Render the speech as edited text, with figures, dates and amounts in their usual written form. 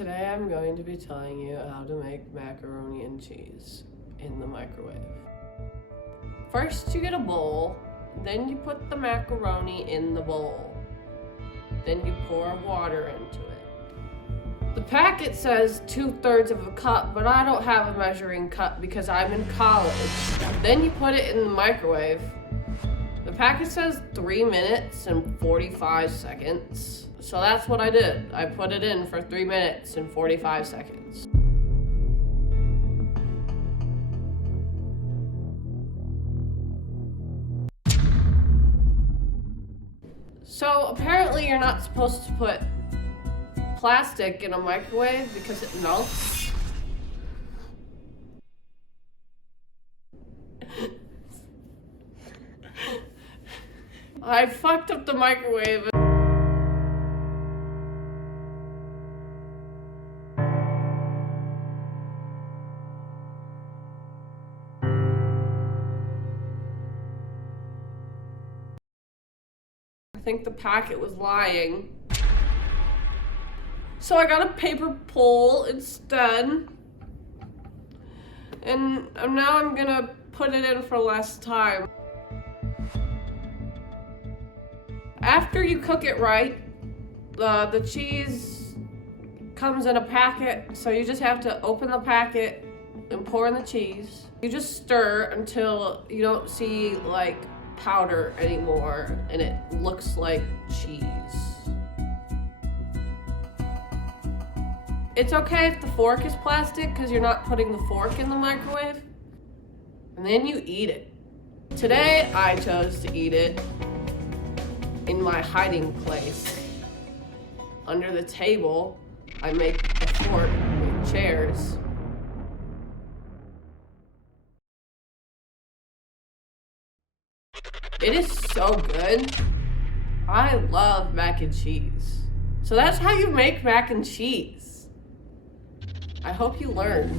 Today I'm going to be telling you how to make macaroni and cheese in the microwave. First you get a bowl, then you put the macaroni in the bowl. Then you pour water into it. The packet says 2/3 of a cup, but I don't have a measuring cup because I'm in college. Then you put it in the microwave. The packet says 3 minutes and 45 seconds. So that's what I did. I put it in for 3 minutes and 45 seconds. So apparently you're not supposed to put plastic in a microwave because it melts. I fucked up the microwave. I think the packet was lying. So I got a paper bowl instead. And now I'm gonna put it in for less time. After you cook it right, the cheese comes in a packet, so you just have to open the packet and pour in the cheese. You just stir until you don't see like powder anymore and it looks like cheese. It's okay if the fork is plastic because you're not putting the fork in the microwave. And then you eat it. Today I chose to eat it in my hiding place. Under the table, I make a fork with chairs. It is so good. I love mac and cheese. So that's how you make mac and cheese. I hope you learn.